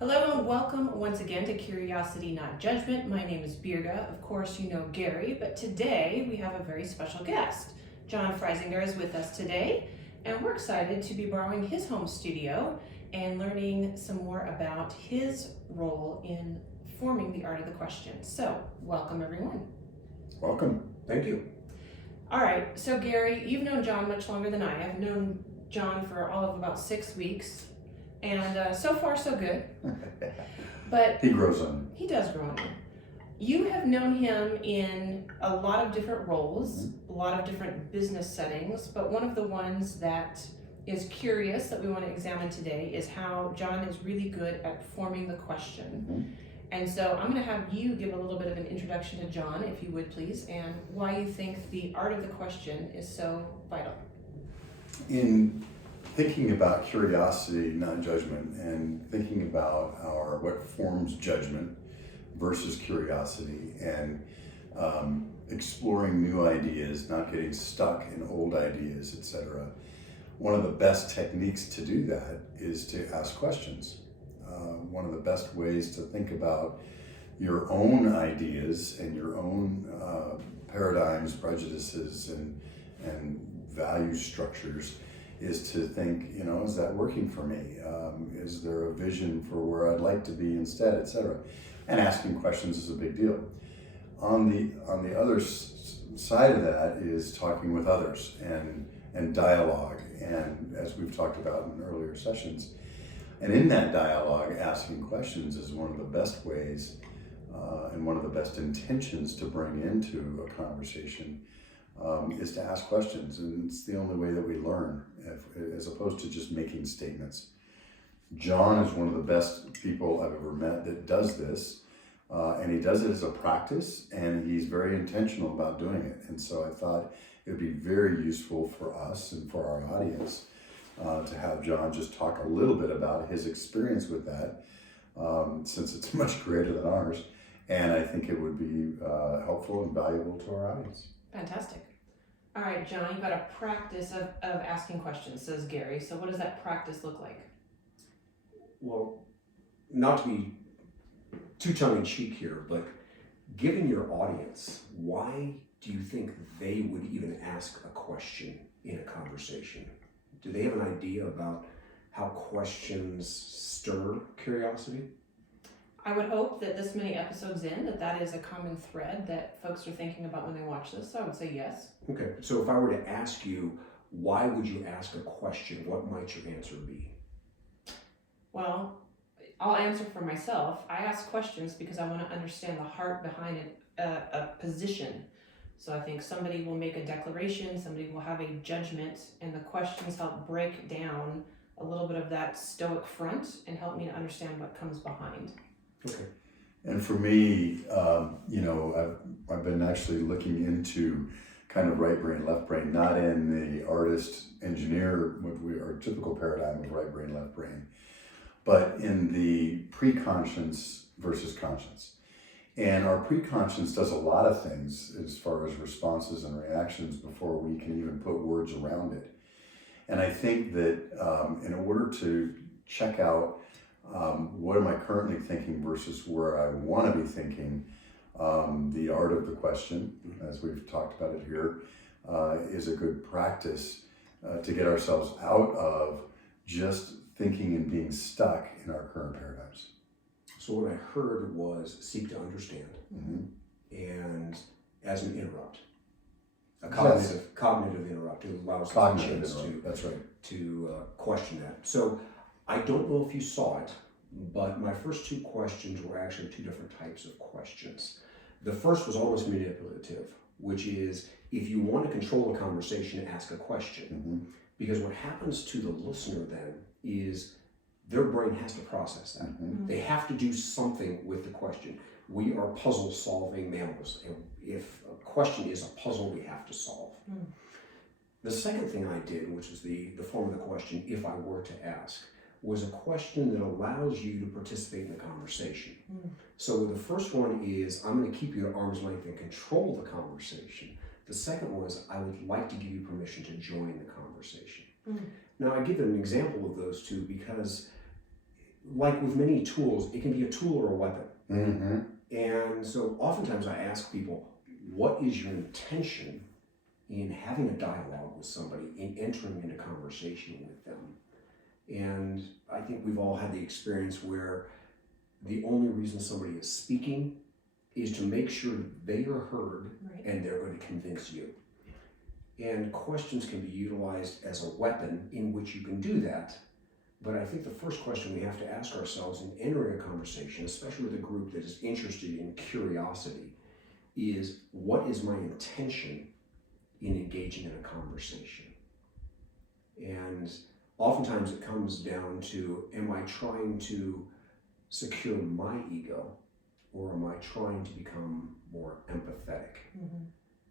Hello and welcome once again to Curiosity Not Judgment. My name is Birga. Of course you know Gary, but today we have a very special guest. John Freisinger is with us today, and we're excited to be borrowing his home studio and learning some more about his role in forming the art of the question. So, welcome everyone. Welcome. Thank you. All right, so Gary, you've known John much longer than I have. I've known John for all of about 6 weeks. And so far, so good. But He grows on he does grow on you. You have known him in a lot of different roles, a lot of different business settings, but one of the ones that is curious that we want to examine today is how John is really good at forming the question. And so I'm going to have you give a little bit of an introduction to John, if you would please, and why you think the art of the question is so vital. In thinking about curiosity, not judgment, and thinking about what forms judgment versus curiosity, and exploring new ideas, not getting stuck in old ideas, etc. One of the best techniques to do that is to ask questions. One of the best ways to think about your own ideas and your own paradigms, prejudices, and value structures is to think, is that working for me? Is there a vision for where I'd like to be instead, etc. And asking questions is a big deal. On the other side of that is talking with others and dialogue, and as we've talked about in earlier sessions. And in that dialogue, asking questions is one of the best ways and one of the best intentions to bring into a conversation is to ask questions. And it's the only way that we learn, as opposed to just making statements. John is one of the best people I've ever met that does this, and he does it as a practice, and he's very intentional about doing it. And so I thought it would be very useful for us and for our audience to have John just talk a little bit about his experience with that, since it's much greater than ours. And I think it would be helpful and valuable to our audience. Fantastic. All right, John, you've got a practice of asking questions, says Gary. So what does that practice look like? Well, not to be too tongue-in-cheek here, but given your audience, why do you think they would even ask a question in a conversation? Do they have an idea about how questions stir curiosity? I would hope that this many episodes in, that is a common thread that folks are thinking about when they watch this, so I would say yes. Okay, so if I were to ask you, why would you ask a question, what might your answer be? Well, I'll answer for myself. I ask questions because I want to understand the heart behind a position. So I think somebody will make a declaration, somebody will have a judgment, and the questions help break down a little bit of that stoic front and help me to understand what comes behind. Okay. And for me, I've been actually looking into kind of right brain, left brain, not in the artist, engineer, our typical paradigm of right brain, left brain, but in the pre-conscious versus conscious. And our pre-conscious does a lot of things as far as responses and reactions before we can even put words around it. And I think that in order to check out what am I currently thinking versus where I want to be thinking, the art of the question, as we've talked about it here, is a good practice to get ourselves out of just thinking and being stuck in our current paradigms. So what I heard was seek to understand, and as an interrupt, a cognitive interrupt. It allows us a chance to question that. So I don't know if you saw it, but my first two questions were actually two different types of questions. The first was almost manipulative, which is if you want to control a conversation, ask a question. Because what happens to the listener then is their brain has to process that. They have to do something with the question. We are puzzle solving mammals. And if a question is a puzzle, we have to solve. The second thing I did, which is the form of the question, if I were to ask, was a question that allows you to participate in the conversation. So the first one is, I'm going to keep you at arm's length and control the conversation. The second was, I would like to give you permission to join the conversation. Now I give an example of those two because like with many tools, it can be a tool or a weapon. Mm-hmm. And so oftentimes I ask people, what is your intention in having a dialogue with somebody, in entering into conversation with them? And I think we've all had the experience where the only reason somebody is speaking is to make sure they are heard, Right. and they're going to convince you. And questions can be utilized as a weapon in which you can do that. But I think the first question we have to ask ourselves in entering a conversation, especially with a group that is interested in curiosity, is what is my intention in engaging in a conversation? And oftentimes it comes down to, am I trying to secure my ego, or am I trying to become more empathetic? Mm-hmm.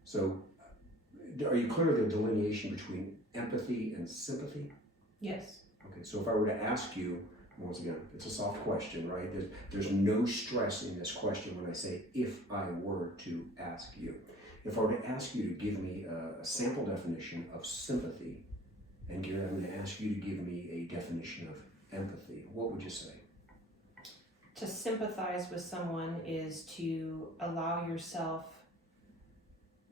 So are you clear of the delineation between empathy and sympathy? Yes. Okay, so if I were to ask you, once again, it's a soft question, right? There's no stress in this question when I say, if I were to ask you. If I were to ask you to give me a sample definition of sympathy, and Gary, I'm going to ask you to give me a definition of empathy, what would you say? To sympathize with someone is to allow yourself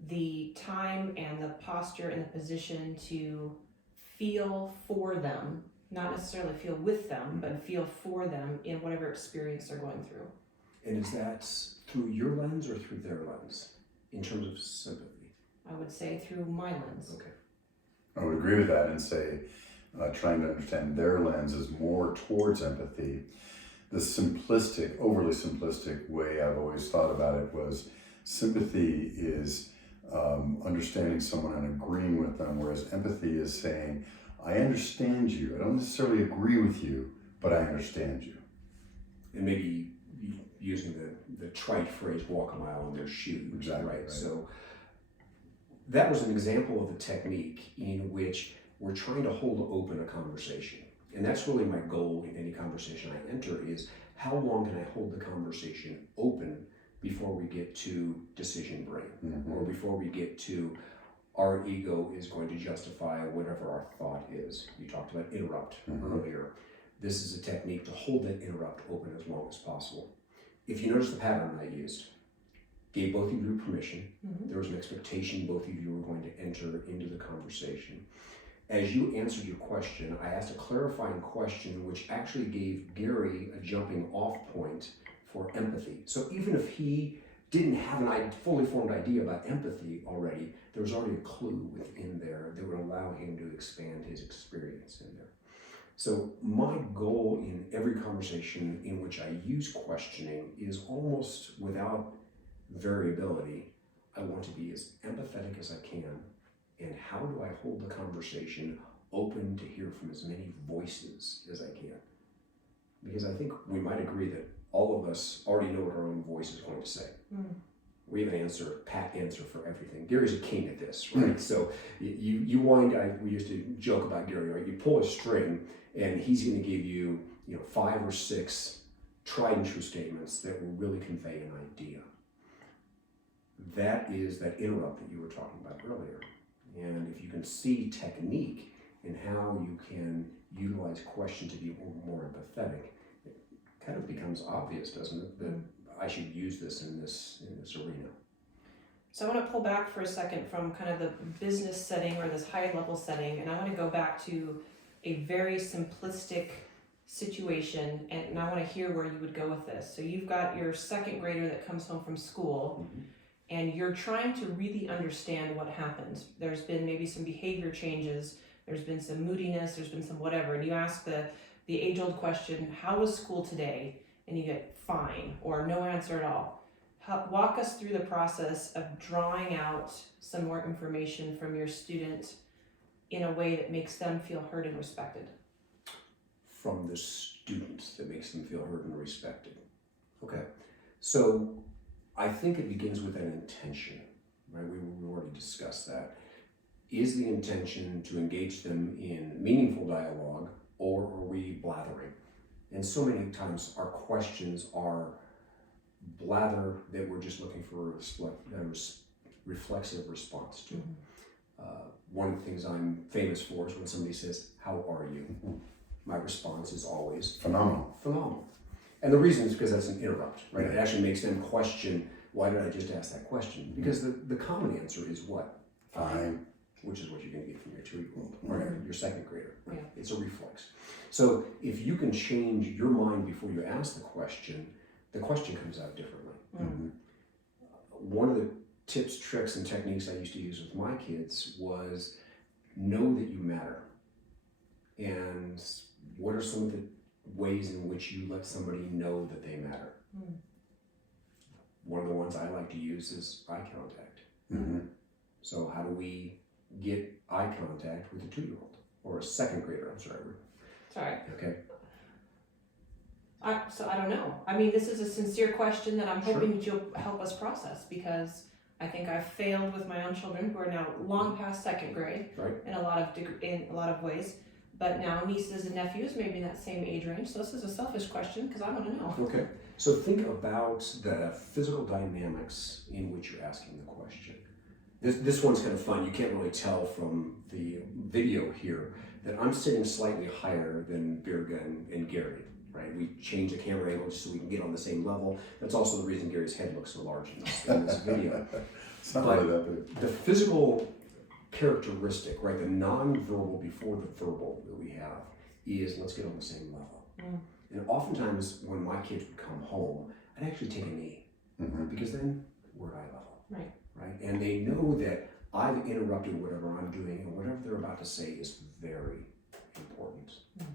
the time and the posture and the position to feel for them, not necessarily feel with them, but feel for them in whatever experience they're going through. And is that through your lens or through their lens in terms of sympathy? I would say through my lens. Okay. I would agree with that and say trying to understand their lens is more towards empathy. The simplistic, overly simplistic way I've always thought about it was sympathy is understanding someone and agreeing with them, whereas empathy is saying, I understand you. I don't necessarily agree with you, but I understand you. And maybe using the trite phrase, walk a mile in their shoes, Exactly, right? So that was an example of a technique in which we're trying to hold open a conversation. And that's really my goal in any conversation I enter is, how long can I hold the conversation open before we get to decision brain, Mm-hmm. or before we get to our ego is going to justify whatever our thought is. You talked about interrupt earlier. This is a technique to hold that interrupt open as long as possible. If you notice the pattern I used, gave both of you permission. Mm-hmm. There was an expectation both of you were going to enter into the conversation. As you answered your question, I asked a clarifying question which actually gave Gary a jumping off point for empathy. So even if he didn't have a fully formed idea about empathy already, there was already a clue within there that would allow him to expand his experience in there. So my goal in every conversation in which I use questioning is almost without variability. I want to be as empathetic as I can, and how do I hold the conversation open to hear from as many voices as I can? Because I think we might agree that all of us already know what our own voice is going to say. Mm. We have an pat answer for everything. Gary's a king at this, right? So you we used to joke about Gary, right? You pull a string and he's going to give you, 5 or 6 tried and true statements that will really convey an idea. That is that interrupt that you were talking about earlier. And if you can see technique in how you can utilize question to be more empathetic, it kind of becomes obvious, doesn't it, that I should use this in this arena. So I want to pull back for a second from kind of the business setting or this high level setting, and I want to go back to a very simplistic situation, and I want to hear where you would go with this. So you've got your second grader that comes home from school, and you're trying to really understand what happened. There's been maybe some behavior changes, there's been some moodiness, there's been some whatever, and you ask the age-old question, how was school today? And you get fine, or no answer at all. Walk us through the process of drawing out some more information from your student in a way that makes them feel heard and respected. From the student that makes them feel heard and respected. Okay, so I think it begins with an intention, right? We already discussed that. Is the intention to engage them in meaningful dialogue, or are we blathering? And so many times our questions are blather that we're just looking for a reflexive response to. One of the things I'm famous for is when somebody says, how are you? my response is always Phenomenal. And the reason is because that's an interrupt, right? It actually makes them question, why did I just ask that question? Because the common answer is what? Fine. Which is what you're going to get from your 2-year-old or your second grader. Right? Yeah. It's a reflex. So if you can change your mind before you ask the question comes out differently. Mm. One of the tips, tricks, and techniques I used to use with my kids was know that you matter. And what are some of the ways in which you let somebody know that they matter? Mm. One of the ones I like to use is eye contact. Mm-hmm. So how do we get eye contact with a 2-year-old or a second grader? I'm sorry. Sorry. Okay. So I don't know. I mean, this is a sincere question that I'm hoping that you'll help us process, because I think I've failed with my own children who are now long past second grade in a lot of ways. But now nieces and nephews maybe in that same age range. So this is a selfish question because I want to know. Okay. So think about the physical dynamics in which you're asking the question. This one's kind of fun. You can't really tell from the video here that I'm sitting slightly higher than Birga and Gary. Right? We change the camera angle just so we can get on the same level. That's also the reason Gary's head looks so large in this video. It's not really that big. The physical characteristic, right, the non-verbal before the verbal that we have is let's get on the same level. Mm. And oftentimes when my kids would come home, I'd actually take a knee because then we're at eye level. Right? And they know that I've interrupted whatever I'm doing and whatever they're about to say is very important. Mm.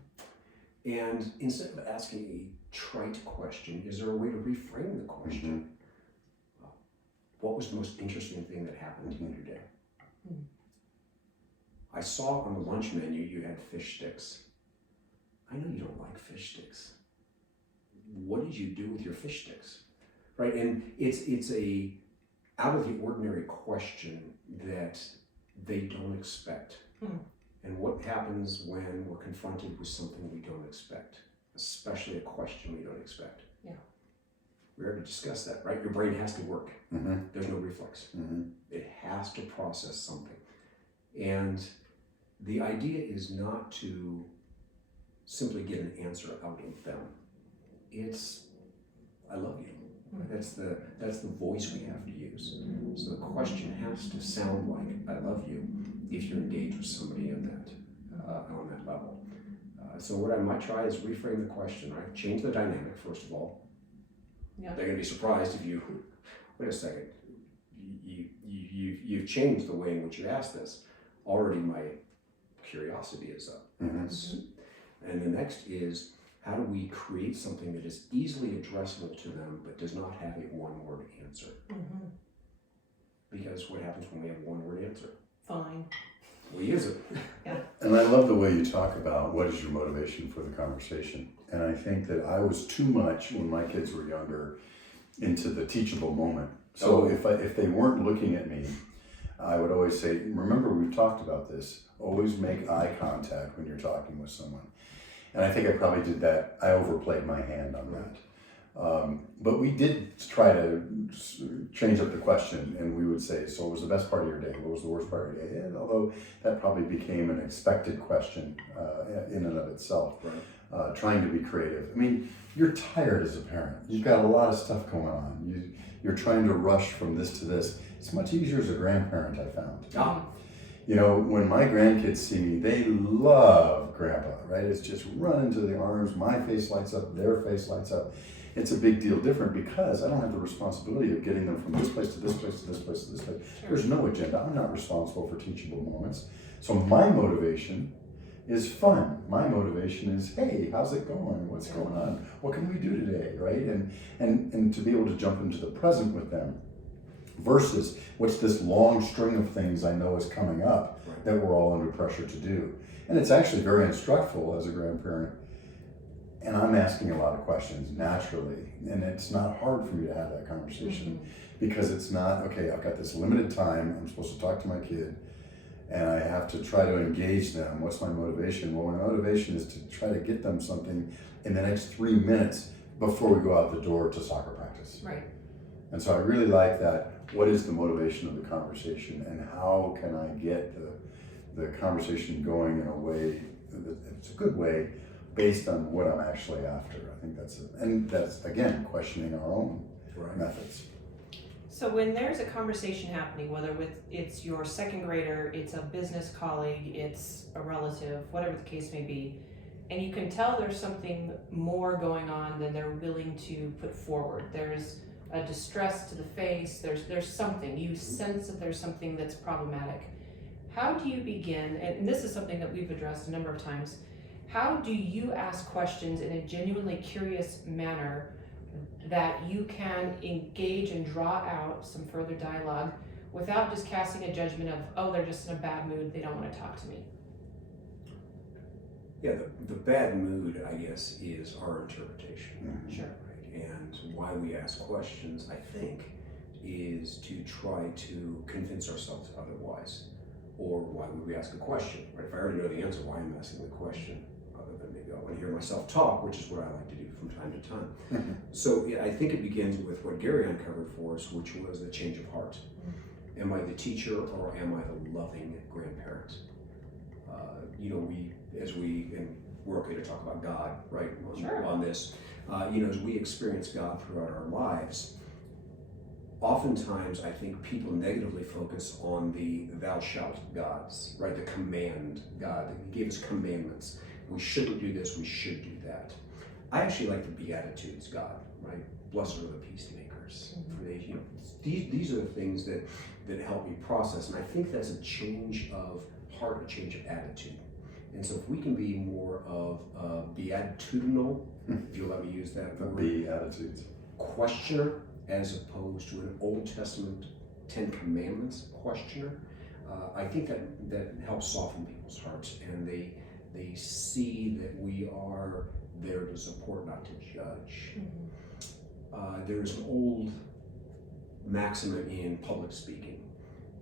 And instead of asking a trite question, is there a way to reframe the question? What was the most interesting thing that happened to you today? I saw on the lunch menu you had fish sticks. I know you don't like fish sticks. What did you do with your fish sticks? Right, and it's a out of the ordinary question that they don't expect. And what happens when we're confronted with something we don't expect, especially a question we don't expect? Yeah. We already discussed that, right? Your brain has to work. There's no reflex. It has to process something. And the idea is not to simply get an answer out of them. It's, I love you. That's the voice we have to use. So the question has to sound like, I love you, if you're engaged with somebody in on that level. So what I might try is reframe the question, right? Change the dynamic, first of all. Yep. They're going to be surprised if you, wait a second, you've changed the way in which you ask this. Already my curiosity is up. And the next is, how do we create something that is easily addressable to them but does not have a one-word answer? Because what happens when we have a one-word answer? Fine. We use it. Yeah. And I love the way you talk about what is your motivation for the conversation. And I think that I was too much when my kids were younger into the teachable moment. So if they weren't looking at me, I would always say, remember we've talked about this, always make eye contact when you're talking with someone. And I think I probably did that. I overplayed my hand on that. But we did try to change up the question, and we would say, so what was the best part of your day? What was the worst part of your day? And although that probably became an expected question in and of itself, trying to be creative. I mean, you're tired as a parent. You've got a lot of stuff going on. You're trying to rush from this to this. It's much easier as a grandparent, I found. You know, when my grandkids see me, they love grandpa, right? It's just run into the arms, my face lights up, their face lights up. It's a big deal different because I don't have the responsibility of getting them from this place to this place to this place to this place. There's no agenda. I'm not responsible for teachable moments. So my motivation is fun. My motivation is, hey, how's it going? What's going on? What can we do today, right? And to be able to jump into the present with them versus what's this long string of things I know is coming up that we're all under pressure to do. And it's actually very instructful as a grandparent. And I'm asking a lot of questions naturally. And it's not hard for me to have that conversation because it's not, okay, I've got this limited time. I'm supposed to talk to my kid and I have to try to engage them. What's my motivation? Well, my motivation is to try to get them something in the next 3 minutes before we go out the door to soccer practice. Right. And so I really like that. What is the motivation of the conversation and how can I get the conversation going in a way that it's a good way based on what I'm actually after. I think and that's again questioning our own methods. So when there's a conversation happening, whether it's your second grader, it's a business colleague, it's a relative, whatever the case may be, and you can tell there's something more going on than they're willing to put forward. There's a distress to the face, there's something, you sense that there's something that's problematic. How do you begin, and this is something that we've addressed a number of times, how do you ask questions in a genuinely curious manner that you can engage and draw out some further dialogue without just casting a judgment of, oh, they're just in a bad mood, they don't want to talk to me? Yeah, the bad mood, I guess, is our interpretation. Sure. Right? And why we ask questions, I think, is to try to convince ourselves otherwise. Or why would we ask a question? Right? If I already know the answer, why am I asking the question? Other than maybe I want to hear myself talk, which is what I like to do from time to time. So I think it begins with what Gary uncovered for us, which was the change of heart. Am I the teacher or am I the loving grandparent? And we're okay to talk about God, right? On this, as we experience God throughout our lives, oftentimes I think people negatively focus on the thou shalt gods, right? The command God. He gave us commandments. We shouldn't do this, we should do that. I actually like the Beatitudes God, right? Blessed are the peacemakers. For they, these are the things that help me process. And I think that's a change of heart, a change of attitude. And so if we can be more of a beatitudinal, if you'll let me use that word, Beatitudes, questioner, as opposed to an Old Testament 10 Commandments questioner, I think that helps soften people's hearts, and they see that we are there to support, not to judge. There's an old maxim in public speaking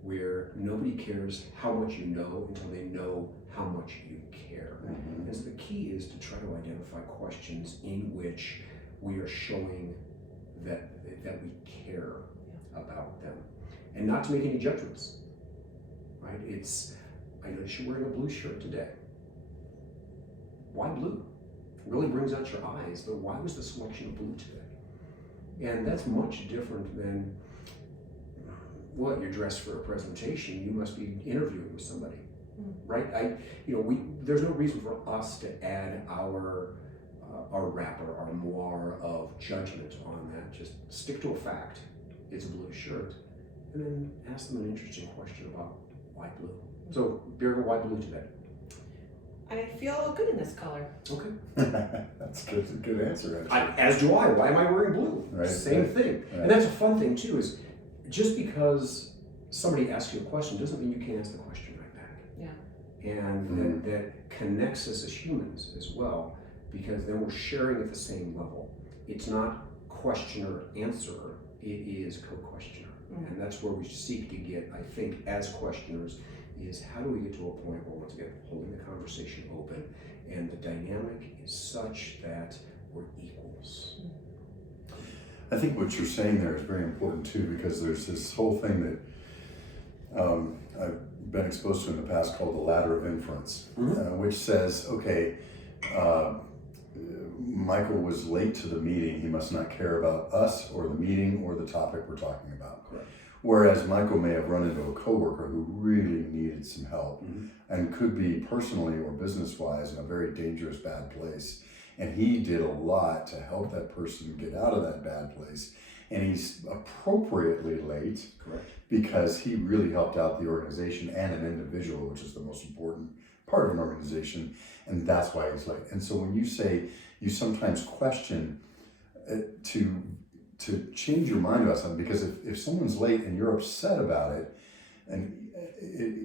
where nobody cares how much you know until they know how much you care. And so the key is to try to identify questions in which we are showing that we care about them, and not to make any judgments, right? I notice you're wearing a blue shirt today. Why blue? It really brings out your eyes, but why was the selection of blue today? And that's much different than, well, you're dressed for a presentation, you must be interviewing with somebody, right? There's no reason for us to add our wrapper, our moire of judgment on that. Just stick to a fact. It's a blue shirt. And then ask them an interesting question about why blue. So, Birga, why blue today? I feel good in this color. Okay. That's good. A good answer, actually. As do I. Why am I wearing blue? Right, Same thing. Right. And that's a fun thing, too, is just because somebody asks you a question doesn't mean you can't ask the question right back. Yeah. And that connects us as humans as well, because then we're sharing at the same level. It's not questioner-answerer, it is co-questioner. And that's where we seek to get, I think, as questioners, is how do we get to a point where, once again, holding the conversation open, and the dynamic is such that we're equals. I think what you're saying there is very important too, because there's this whole thing that I've been exposed to in the past called the ladder of inference, which says, okay, Michael was late to the meeting, he must not care about us or the meeting or the topic we're talking about. Correct. Whereas Michael may have run into a coworker who really needed some help and could be personally or business-wise in a very dangerous, bad place. And he did a lot to help that person get out of that bad place. And he's appropriately late. Correct. Because he really helped out the organization and an individual, which is the most important part of an organization. And that's why he's late. And so when you say you sometimes question to change your mind about something, because if someone's late and you're upset about it, and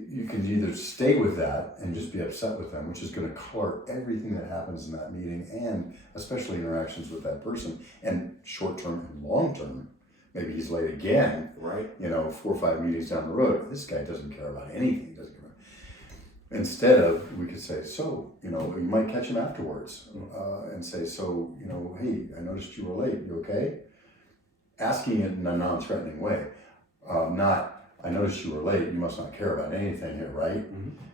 you can either stay with that and just be upset with them, which is going to color everything that happens in that meeting, and especially interactions with that person, and short-term and long-term. Maybe he's late again, right? 4 or 5 meetings down the road. This guy doesn't care about anything. Instead of, we could say, so, you might catch him afterwards and say, so, hey, I noticed you were late. You okay? Asking it in a non-threatening way, not, I noticed you were late. You must not care about anything here, right?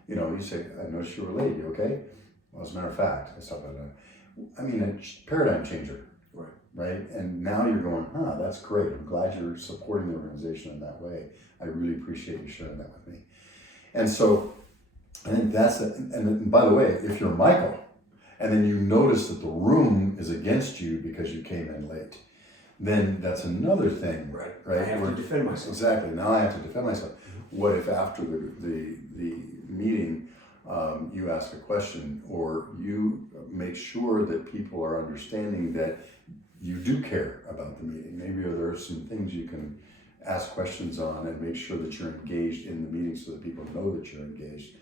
You say, I noticed you were late. You okay? Well, as a matter of fact, I saw that. I mean, a paradigm changer. Right. Right? And now you're going, that's great. I'm glad you're supporting the organization in that way. I really appreciate you sharing that with me. And so I think that's it. And by the way, if you're Michael, and then you notice that the room is against you because you came in late, then that's another thing. Right. Right? I have to defend myself. Exactly. Now I have to defend myself. What if after the meeting, you ask a question, or you make sure that people are understanding that you do care about the meeting? Maybe there are some things you can ask questions on and make sure that you're engaged in the meeting so that people know that you're engaged,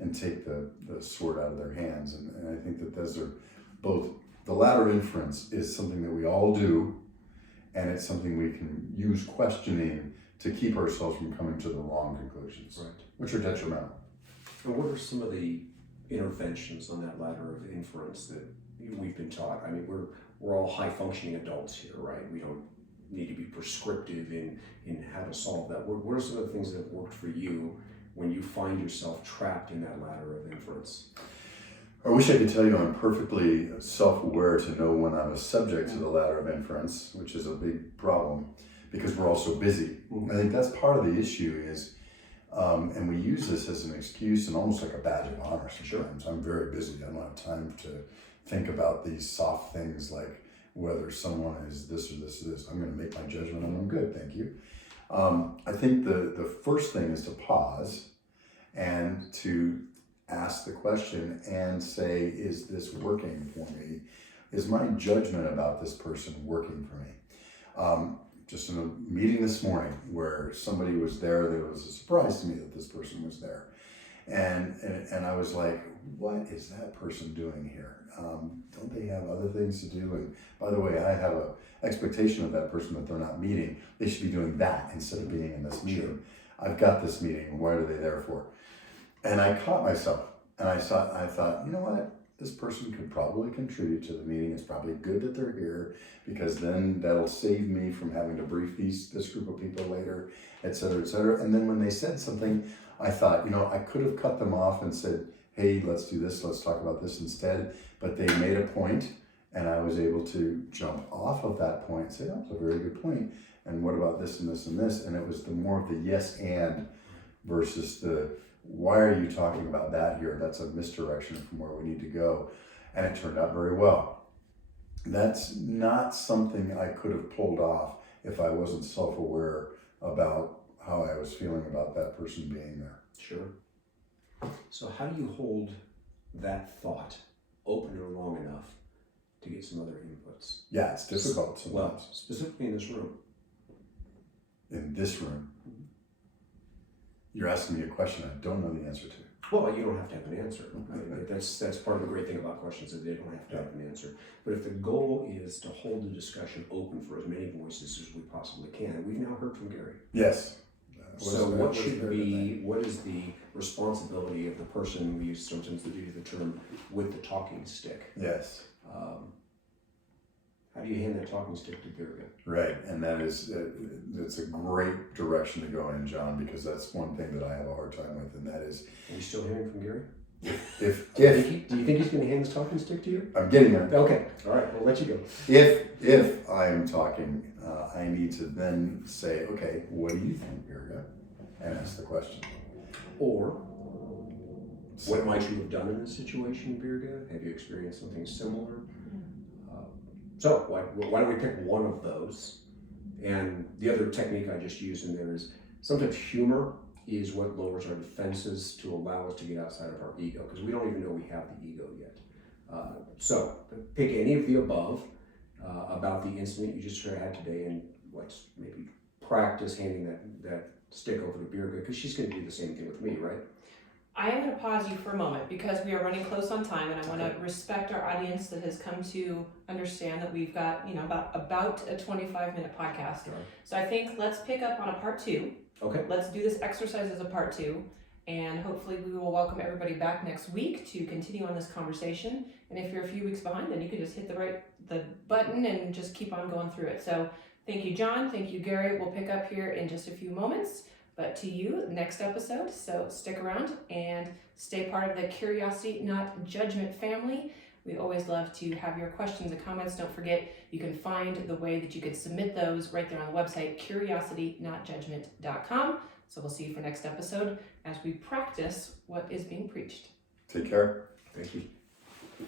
and take the sword out of their hands. And I think that those are both, the latter inference is something that we all do, and it's something we can use questioning to keep ourselves from coming to the wrong conclusions, Right. which are detrimental. And what are some of the interventions on that ladder of inference that we've been taught? I mean, we're all high functioning adults here, right? We don't need to be prescriptive in how to solve that. What are some of the things that have worked for you when you find yourself trapped in that ladder of inference? I wish I could tell you I'm perfectly self-aware to know when I'm a subject to the ladder of inference, which is a big problem because we're all so busy. I think that's part of the issue is, and we use this as an excuse and almost like a badge of honor sometimes. I'm very busy. I don't have time to think about these soft things like whether someone is this or this or this. I'm going to make my judgment and I'm good, thank you. I think the first thing is to pause and to ask the question and say, is this working for me? Is my judgment about this person working for me? Just in a meeting this morning where somebody was there, there was a surprise to me that this person was there. And I was like, what is that person doing here? Don't they have other things to do? And by the way, I have an expectation of that person that they're not meeting. They should be doing that instead of being in this meeting. I've got this meeting. What are they there for? And I caught myself, and I thought, you know what? This person could probably contribute to the meeting. It's probably good that they're here because then that'll save me from having to brief this group of people later, et cetera, et cetera. And then when they said something, I thought, I could have cut them off and said, hey, let's do this, let's talk about this instead. But they made a point, and I was able to jump off of that point and say, that's a very good point. And what about this and this and this? And it was the more of the yes and versus the why are you talking about that here? That's a misdirection from where we need to go. And it turned out very well. That's not something I could have pulled off if I wasn't self-aware about how I was feeling about that person being there. Sure. So how do you hold that thought open or long enough to get some other inputs? Yeah, it's difficult sometimes. Well, specifically in this room. In this room? You're asking me a question I don't know the answer to. Well, you don't have to have an answer. I mean, that's part of the great thing about questions, that they don't have to have an answer. But if the goal is to hold the discussion open for as many voices as we possibly can, and we've now heard from Gary. Yes. So what is the responsibility of the person, we use sometimes use the term, with the talking stick? Yes. How do you hand that talking stick to Birga? Right, and that is, it's a great direction to go in, John, because that's one thing that I have a hard time with, and that is... Are you still hearing from Gary? If do you think he's going to hand his talking stick to you? I'm getting there. Okay, all right, we'll let you go. If I'm talking, I need to then say, okay, what do you think, Birga? And ask the question. Or, what might you have done in this situation, Birga? Have you experienced something similar? So why don't we pick one of those? And the other technique I just used in there is sometimes humor is what lowers our defenses to allow us to get outside of our ego, because we don't even know we have the ego yet. So pick any of the above about the incident you just had today, and let's maybe practice handing that stick over to Birga, because she's going to do the same thing with me, right? I am going to pause you for a moment because we are running close on time, and I want to respect our audience that has come to understand that we've got, about a 25-minute podcast. Right. So I think let's pick up on a part 2. Okay. Let's do this exercise as a part 2, and hopefully we will welcome everybody back next week to continue on this conversation. And if you're a few weeks behind, then you can just hit the button and just keep on going through it. So thank you, John. Thank you, Gary. We'll pick up here in just a few moments. But to you, next episode, so stick around and stay part of the Curiosity, Not Judgment family. We always love to have your questions and comments. Don't forget, you can find the way that you can submit those right there on the website, curiositynotjudgment.com. So we'll see you for next episode as we practice what is being preached. Take care. Thank you.